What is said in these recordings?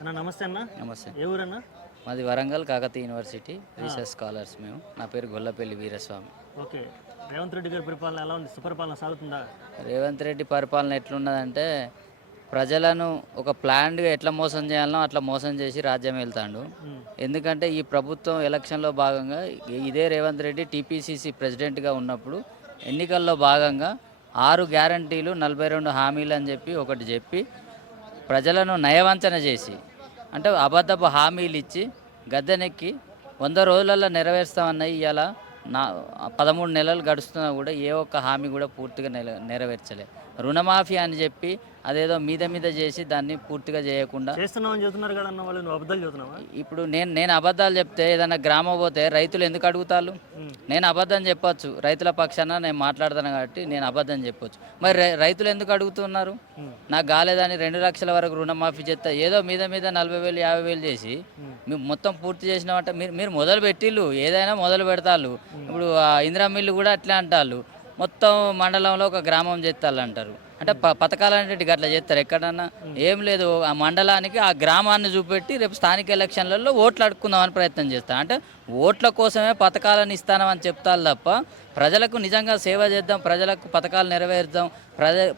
అన్న నమస్తే అన్న. నమస్తే. ఏ ఊరన్నా? మాది Warangal Kakatiya university research scholars మేము. నా పేరు గొల్లపల్లి వీరస్వామి. ఓకే. రేవంత్ రెడ్డి గారి పరిపాలన ఎలా ఉంది? సుపరిపాలన సాగుతుందా? రేవంత్ రెడ్డి పరిపాలన ఎట్లున్నదంటే ప్రజలను ఒక ప్లాన్డ్గా ఎట్లా మోసం చేయాలనో అట్లా మోసం చేసి రాజ్యం వెళ్తాడు. ఉమ్, ఎందుకంటే ఈ ప్రభుత్వం ఎలక్షన్లో భాగంగా ఇదే రేవంత్ రెడ్డి టీపీసీసీ ప్రెసిడెంట్గా ఉన్నప్పుడు ఎన్నికల్లో భాగంగా 6 గ్యారంటీలు 42 హామీలు అని చెప్పి ఒకటి చెప్పి ప్రజలను నయవంచన చేసి అంటే అబద్ధపు హామీలు ఇచ్చి గద్దెనెక్కి 100 రోజులలో నెరవేరుస్తామన్నాయి. ఇవాళ నా 13 నెలలు గడుస్తున్నా కూడా ఏ ఒక్క హామీ కూడా పూర్తిగా నెరవేర్చలే. రుణమాఫీ అని చెప్పి అదేదో మీద మీద చేసి దాన్ని పూర్తిగా చేయకుండా చేస్తున్నామని చెబుతున్నారు కదా అన్న వాళ్ళు. నువ్వు అబద్ధాలు చెబుతున్నావా? ఇప్పుడు నేను అబద్ధాలు చెప్తే ఏదైనా గ్రామం పోతే రైతులు ఎందుకు అడుగుతారు? నేను అబద్ధం చెప్పొచ్చు, రైతుల పక్షాన నేను మాట్లాడతాను కాబట్టి నేను అబద్ధం చెప్పొచ్చు. మరి రైతులు ఎందుకు అడుగుతున్నారు? నాకు కాలేదని 2 లక్షల వరకు రుణమాఫీ చేస్తా ఏదో మీద మీద 40,000 50,000 చేసి మేము మొత్తం పూర్తి చేసినామంటే మీరు మొదలు పెట్టిళ్ళు, ఏదైనా మొదలు పెడతాళ్ళు. ఇప్పుడు ఇందిరా మిల్లు కూడా అట్లా అంటారు, మొత్తం మండలంలో ఒక గ్రామం చేస్తాళ్ళు అంటారు. అంటే పథకాలన్నిటికీ అట్లా చేస్తారు ఎక్కడన్నా? ఏం లేదు, ఆ మండలానికి ఆ గ్రామాన్ని చూపెట్టి రేపు స్థానిక ఎలక్షన్లలో ఓట్లు అడుక్కుందామని ప్రయత్నం చేస్తాను. అంటే ఓట్ల కోసమే పథకాలను ఇస్తానని చెప్తారు తప్ప ప్రజలకు నిజంగా సేవ చేద్దాం, ప్రజలకు పథకాలు నెరవేర్దాం,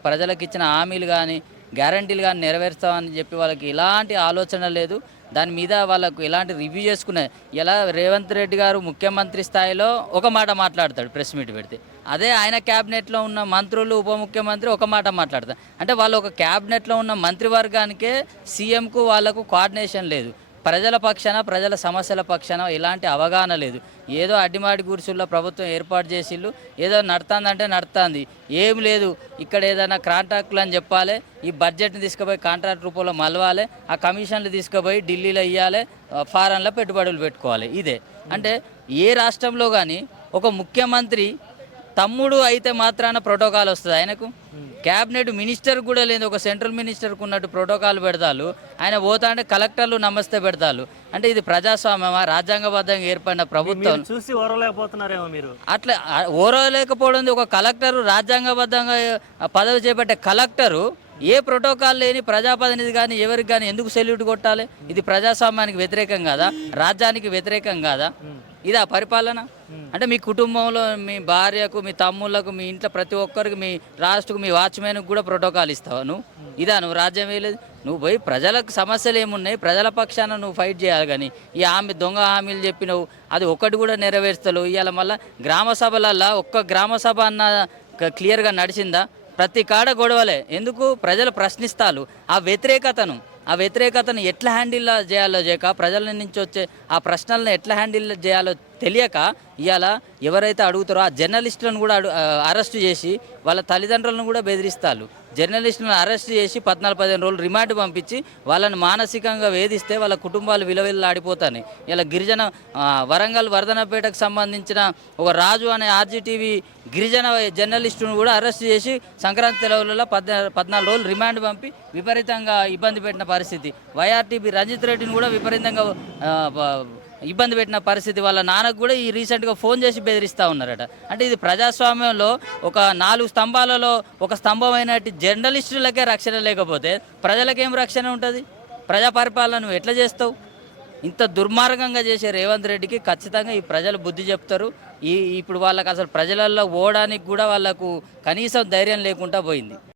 ప్రజలకు ఇచ్చిన హామీలు కానీ గ్యారంటీలు కానీ నెరవేరుస్తామని చెప్పి వాళ్ళకి ఎలాంటి ఆలోచన లేదు. దాని మీద వాళ్ళకు ఎలాంటి రివ్యూ చేసుకునే ఇలా రేవంత్ రెడ్డి గారు ముఖ్యమంత్రి స్థాయిలో ఒక మాట మాట్లాడతాడు ప్రెస్ మీట్ పెడితే, అదే ఆయన క్యాబినెట్లో ఉన్న మంత్రులు ఉప ముఖ్యమంత్రి ఒక మాట మాట్లాడతారు. అంటే వాళ్ళు ఒక క్యాబినెట్లో ఉన్న మంత్రివర్గానికే సీఎంకు వాళ్ళకు కోఆర్డినేషన్ లేదు. ప్రజల పక్షాన ప్రజల సమస్యల పక్షాన ఎలాంటి అవగాహన లేదు. ఏదో అడ్డిమాడి గురుసుల్లో ప్రభుత్వం ఏర్పాటు చేసిళ్ళు, ఏదో నడుతుందంటే నడుతుంది, ఏం లేదు. ఇక్కడ ఏదైనా కాంట్రాక్టులు అని చెప్పాలి, ఈ బడ్జెట్ని తీసుకుపోయి కాంట్రాక్ట్ రూపంలో మలవాలి, ఆ కమిషన్లు తీసుకుపోయి ఢిల్లీలో ఇవ్వాలి, ఫారెన్లో పెట్టుబడులు పెట్టుకోవాలి. ఇదే అంటే ఏ రాష్ట్రంలో కానీ ఒక ముఖ్యమంత్రి తమ్ముడు అయితే మాత్రాన ప్రోటోకాల్ వస్తుంది ఆయనకు. క్యాబినెట్ మినిస్టర్ కూడా లేదు, ఒక సెంట్రల్ మినిస్టర్కు ఉన్నట్టు ప్రోటోకాల్ పెడతారు. ఆయన పోతా అంటే కలెక్టర్లు నమస్తే పెడతారు. అంటే ఇది ప్రజాస్వామ్యమా? రాజ్యాంగబద్ధంగా ఏర్పడిన ప్రభుత్వం చూసి ఓరలేకపోతున్నారేమో మీరు. అట్లా ఓరలేకపోవడం. ఒక కలెక్టరు రాజ్యాంగబద్ధంగా పదవి చేపట్టే కలెక్టరు ఏ ప్రోటోకాల్ లేని ప్రజాప్రతినిధి కానీ ఎవరికి కానీ ఎందుకు సెల్యూట్ కొట్టాలి? ఇది ప్రజాస్వామ్యానికి వ్యతిరేకం కాదా? రాజ్యానికి వ్యతిరేకం కాదా? ఇదా పరిపాలన? అంటే మీ కుటుంబంలో మీ భార్యకు, మీ తమ్ముళ్ళకు, మీ ఇంట్లో ప్రతి ఒక్కరికి, మీ లాస్ట్కు మీ వాచ్మెన్కి కూడా ప్రోటోకాల్ ఇస్తావా నువ్వు? ఇదా నువ్వు రాజ్యం వేయలేదు? నువ్వు పోయి ప్రజలకు సమస్యలు ఏమున్నాయి ప్రజల పక్షాన నువ్వు ఫైట్ చేయాలి. కానీ ఈ దొంగ హామీలు చెప్పినవు అది ఒక్కటి కూడా నెరవేర్స్తలేవు. ఇవాళ మళ్ళీ గ్రామ సభలల్లో ఒక్క గ్రామ సభ అన్న క్లియర్గా నడిచిందా? ప్రతి కాడ గొడవలే. ఎందుకు? ప్రజలు ప్రశ్నిస్తారు. ఆ వ్యతిరేకతను ఎట్లా హ్యాండిల్ చేయాలో చేయక, ప్రజల నుంచి వచ్చే ఆ ప్రశ్నలను ఎట్లా హ్యాండిల్ చేయాలో తెలియక ఇవాళ ఎవరైతే అడుగుతారో ఆ జర్నలిస్టులను కూడా అరెస్ట్ చేసి వాళ్ళ తల్లిదండ్రులను కూడా బెదిరిస్తారు. జర్నలిస్టులను అరెస్ట్ చేసి 14-15 రోజులు రిమాండ్ పంపించి వాళ్ళని మానసికంగా వేధిస్తే వాళ్ళ కుటుంబాలు విలవిల్లాడిపోతాయి. ఇలా గిరిజన వరంగల్ వర్ధనపేటకు సంబంధించిన ఒక రాజు అనే ఆర్జీటీవీ గిరిజన జర్నలిస్టును కూడా అరెస్ట్ చేసి సంక్రాంతి సెలవులలో 14 రోజులు రిమాండ్ పంపి విపరీతంగా ఇబ్బంది పెట్టిన పరిస్థితి. వైఆర్టీపీ రంజిత్ రెడ్డిని కూడా విపరీతంగా ఇబ్బంది పెట్టిన పరిస్థితి. వాళ్ళ నాన్నకు కూడా ఈ రీసెంట్గా ఫోన్ చేసి బెదిరిస్తూ ఉన్నారట. అంటే ఇది ప్రజాస్వామ్యంలో ఒక 4 స్తంభాలలో ఒక స్తంభమైనట్టు జర్నలిస్టులకే రక్షణ లేకపోతే ప్రజలకేం రక్షణ ఉంటుంది? ప్రజా పరిపాలన నువ్వు ఎట్లా చేస్తావు? ఇంత దుర్మార్గంగా చేసే రేవంత్ రెడ్డికి ఖచ్చితంగా ఈ ప్రజలు బుద్ధి చెప్తారు. ఇప్పుడు వాళ్ళకి అసలు ప్రజలలో ఓడానికి కూడా వాళ్ళకు కనీసం ధైర్యం లేకుండా పోయింది.